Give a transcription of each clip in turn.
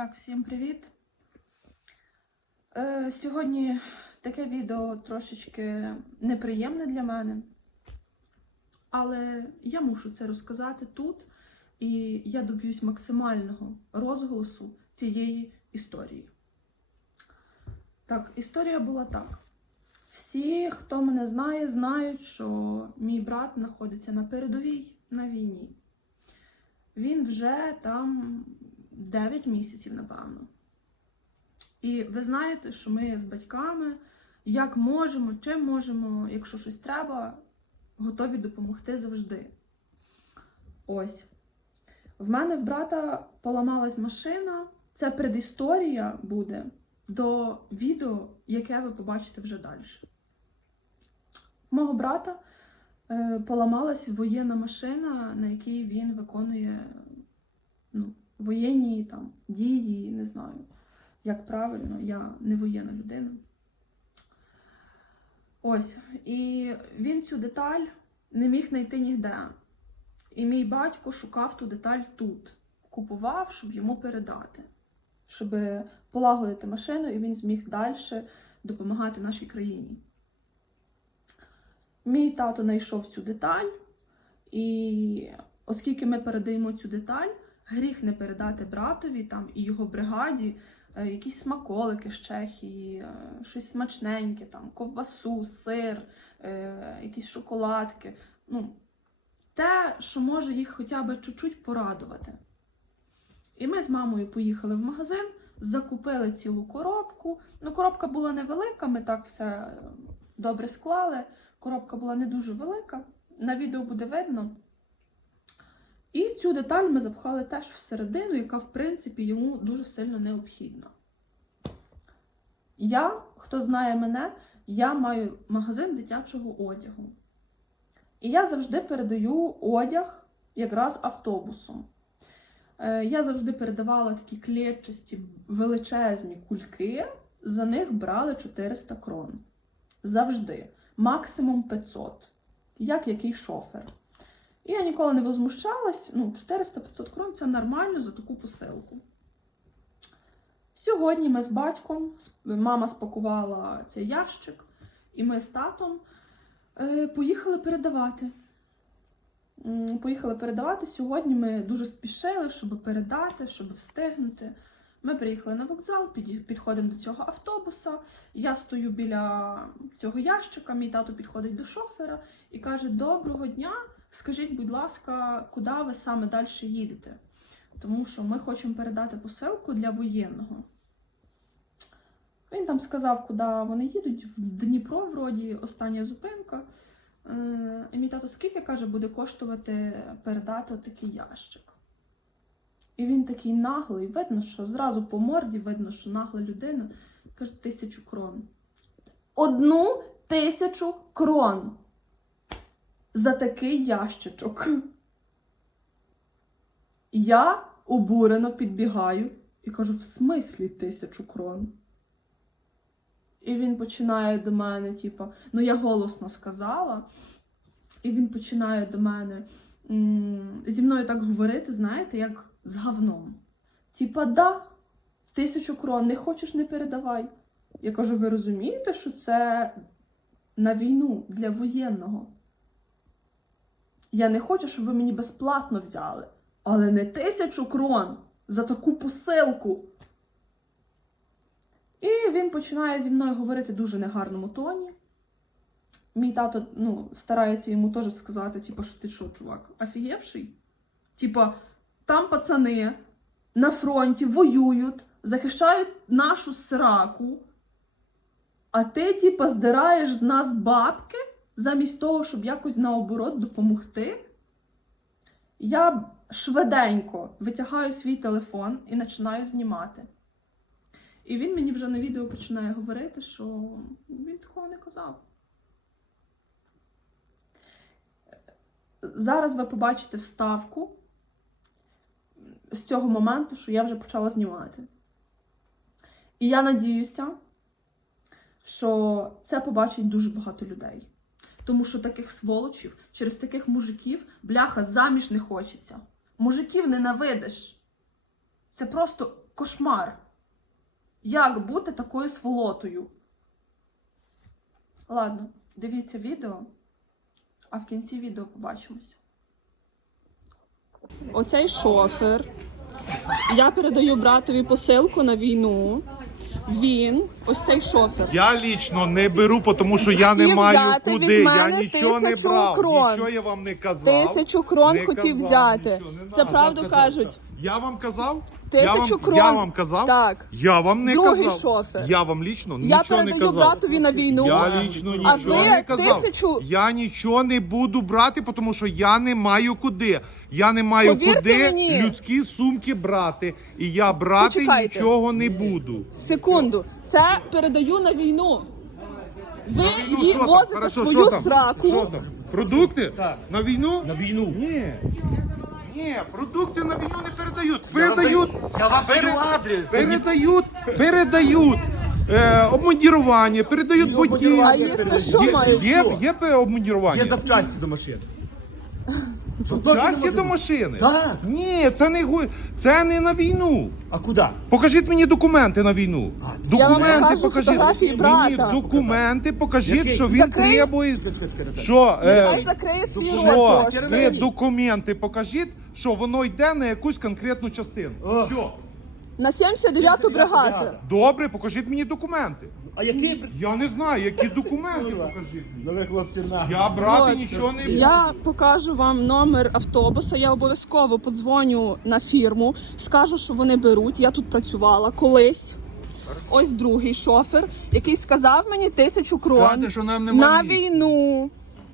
Так, всім привіт. Е, сьогодні таке відео трошечки неприємне для мене, але я мушу це розказати тут, і я доб'юсь максимального розголосу цієї історії. Так, історія була так. Всі, хто мене знає, знають, що мій брат знаходиться на передовій на війні. Він вже там 9 місяців, напевно. І ви знаєте, що ми з батьками, як можемо, чим можемо, якщо щось треба, готові допомогти завжди. Ось. В мене в брата поламалась машина. Це предісторія буде до відео, яке ви побачите вже далі. В мого брата е, поламалась воєнна машина, на якій він виконує ну, воєнні там дії, не знаю, як правильно, я не воєнна людина. Ось. І він цю деталь не міг знайти ніде. І мій батько шукав ту деталь тут, купував, щоб йому передати, щоб полагодити машину, і він зміг далі допомагати нашій країні. Мій тато знайшов цю деталь, і оскільки ми передаємо цю деталь, гріх не передати братові там і його бригаді е, якісь смаколики з Чехії, е, щось смачненьке, там, ковбасу, сир, е, якісь шоколадки. Ну, те, що може їх хоча б чуть-чуть порадувати. І ми з мамою поїхали в магазин, закупили цілу коробку. Ну, коробка була невелика, ми так все добре склали. Коробка була не дуже велика. На відео буде видно. І цю деталь ми запхали теж всередину, яка, в принципі, йому дуже сильно необхідна. Я, хто знає мене, я маю магазин дитячого одягу. І я завжди передаю одяг якраз автобусом. Е, Я завжди передавала такі клетчасті величезні кульки, за них брали 400 крон. Завжди. Максимум 500. Як який шофер. Я ніколи не возмущалась. Ну, 400-500 крон це нормально за таку посилку. Сьогодні ми з батьком, мама спакувала цей ящик, і ми з татом е, поїхали передавати. Поїхали передавати. Сьогодні ми дуже спішили, щоб передати, щоб встигнути. Ми приїхали на вокзал, підходимо до цього автобуса. Я стою біля цього ящика, мій тато підходить до шофера і каже: Доброго дня! Скажіть, будь ласка, куди ви саме далі їдете? Тому що ми хочемо передати посилку для воєнного. Він там сказав, куди вони їдуть, в Дніпро, вроді, остання зупинка. Е, І мій тато, скільки каже, буде коштувати передати такий ящик. І він такий наглий, видно, що зразу по морді видно, що нагла людина. Каже, тисячу крон. Одну тисячу крон за такий ящичок. Я обурено підбігаю і кажу: в смислі тисячу крон? І він починає до мене, типу, ну я голосно сказала, і він починає до мене зі мною так говорити, знаєте, як з говном. Типа, да, тисячу крон, не хочеш, не передавай. Я кажу, ви розумієте, що це на війну для воєнного? Я не хочу, щоб ви мені безплатно взяли, але не тисячу крон за таку посилку. І він починає зі мною говорити дуже негарному тоні. Мій тато ну, старається йому теж сказати, типу, що ти що, чувак, офігевший? Типа, там пацани на фронті воюють, захищають нашу сраку, а ти, типа, здираєш з нас бабки замість того, щоб якось наоборот допомогти. Я швиденько витягаю свій телефон і починаю знімати. І він мені вже на відео починає говорити, що він такого не казав. Зараз ви побачите вставку з цього моменту, що я вже почала знімати. І я надіюся, що це побачить дуже багато людей. Тому що таких сволочів, через таких мужиків, бляха, заміж не хочеться. Мужиків ненавидиш. Це просто кошмар. Як бути такою сволотою? Ладно, дивіться відео, а в кінці відео побачимось. Оцей шофер. Я передаю братові посилку на війну. Він, ось цей шофер. Я лічно не беру, тому що я не Хотів маю взяти куди. Я мене нічого не тисячу брав. крон. Нічого я вам не казав. Тисячу крон Не хотів казав взяти. нічого, не Це надо. правду кажуть. Я вам казав? Я вам, крон. Я вам казав? Так. Я вам не Другий казав. шофер. Я вам лічно Я нічого не казав. братові на війну. Я лічно А нічого не казав. тисячу- Я нічого не буду брати, тому що я не маю куди. Я не маю Повірте куди мені. людські сумки брати. І я брати Почекайте. нічого не буду. Секунду. Це передаю на війну. Ви Ну, її що там? возите Хорошо, свою що там? сраку. Що там? Продукти? Так. На війну? На війну. Ні. Ні, продукти на війну не передають. Передають. Я вам пере- адрес. Передають, передають. Е, обмундірування, передають обмундірування А передають. Є, є, є обмундірування? Є запчасті до машин. Часті до машини? Так. Ні, це не гу- це не на війну. А куди? Покажіть мені документи на війну. А, Я вам Документи покажу покажіть. фотографії Мені брата. документи покажіть, Який? що він Закрий. требує. Чекай, чекай, чекай, чекай. Що, Хай е, закриє свій що рот. ви документи покажіть, що воно йде на якусь конкретну частину. О. Все. На 79-ту бригаду. Добре, покажіть мені документи. А який? Я не знаю, які документи покажіть. мені. Ну ви хлопці на. Я брати От. нічого не буду. Я покажу вам номер автобуса. Я обов'язково подзвоню на фірму, скажу, що вони беруть. Я тут працювала колись. Ось другий шофер, який сказав мені тисячу крон Скажете, що нам нема на місця. війну.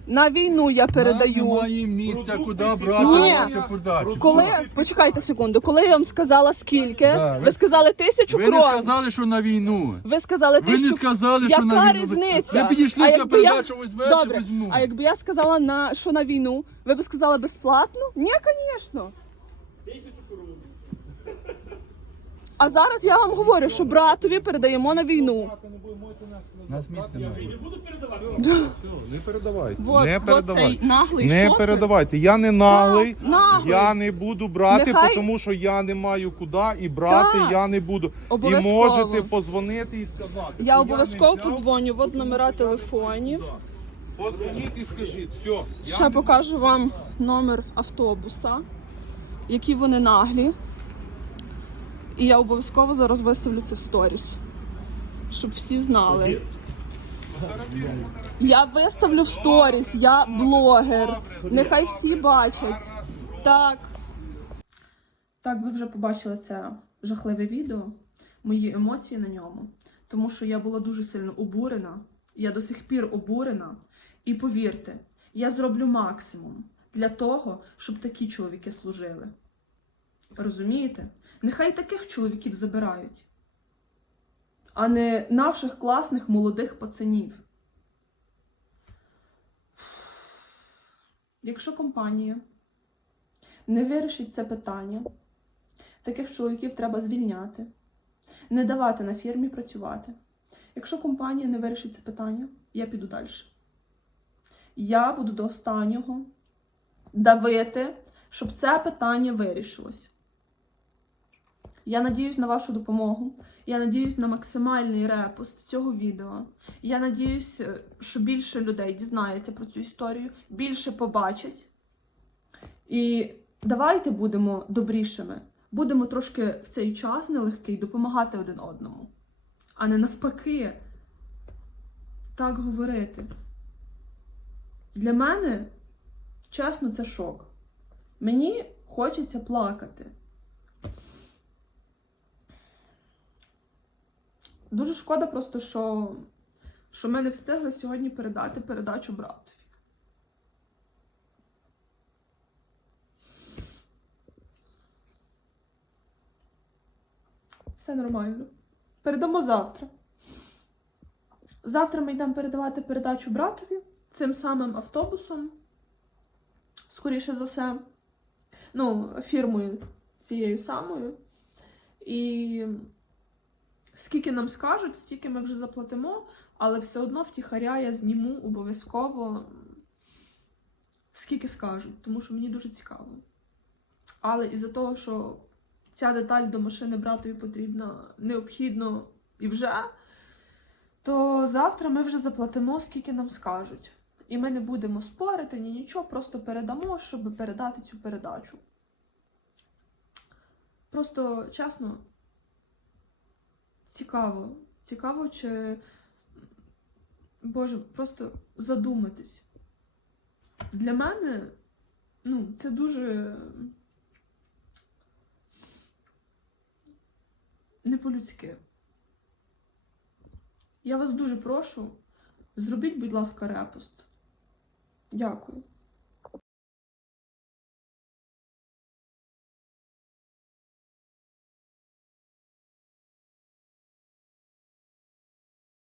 На війну я передаю. Нам немає місця, куди брати Ні. наші продачі. Коли почекайте секунду, коли я вам сказала скільки, Да, ви ви- сказали тисячу Ви не крон. сказали, що на війну. Ви сказали Ви не тисячу сказали, що Яка на війну. різниця? Ви підійшли А на якби я- передачу, візьмете, Добре. візьму. А якби я сказала на що на війну, ви б сказали безплатно? Ні, звісно. А зараз я вам говорю, що братові передаємо на війну. Нас місць немає. Не передавайте. Вот, не передавайте. цей наглий не шофер. передавайте. Я не наглий. Так, наглий. Я не буду брати, Нехай- тому що я не маю куди і брати Так. я не буду. Обов'язково. І можете позвонити і сказати. що Я обов'язково взяв. подзвоню, от номера телефонів. Подзвоніть і скажіть, все. Ще покажу вам номер автобуса, які вони наглі. І я обов'язково зараз виставлю це в сторіс, щоб всі знали. Я виставлю в сторіс, я блогер. Нехай всі бачать. Так. Так, ви вже побачили це жахливе відео, мої емоції на ньому. Тому що я була дуже сильно обурена. Я до сих пір обурена. І повірте, я зроблю максимум для того, щоб такі чоловіки служили. Розумієте? Нехай таких чоловіків забирають, а не наших класних молодих пацанів. Якщо компанія не вирішить це питання, таких чоловіків треба звільняти, не давати на фірмі працювати. Якщо компанія не вирішить це питання, я піду далі. Я буду до останнього давити, щоб це питання вирішилось. Я надіюсь на вашу допомогу. Я надіюсь на максимальний репост цього відео. Я надіюсь, е, що більше людей дізнається про цю історію, більше побачать. І давайте будемо добрішими. Будемо трошки в цей час нелегкий допомагати один одному, а не навпаки так говорити. Для мене, чесно, це шок. Мені хочеться плакати. Дуже шкода просто, що, що ми не встигли сьогодні передати передачу братові. Все нормально. Передамо завтра. Завтра ми йдемо передавати передачу братові цим самим автобусом. Скоріше за все. Ну, фірмою цією самою. І скільки нам скажуть, стільки ми вже заплатимо, але все одно втіхаря я зніму обов'язково скільки скажуть, тому що мені дуже цікаво. Але із-за того, що ця деталь до машини братові потрібна необхідно і вже, то завтра ми вже заплатимо, скільки нам скажуть. І ми не будемо спорити ні нічого, просто передамо, щоб передати цю передачу. Просто чесно, цікаво. Цікаво, чи. Боже, просто задуматись. Для мене, ну, це дуже не по-людськи. Я вас дуже прошу, зробіть, будь ласка, репост. Дякую.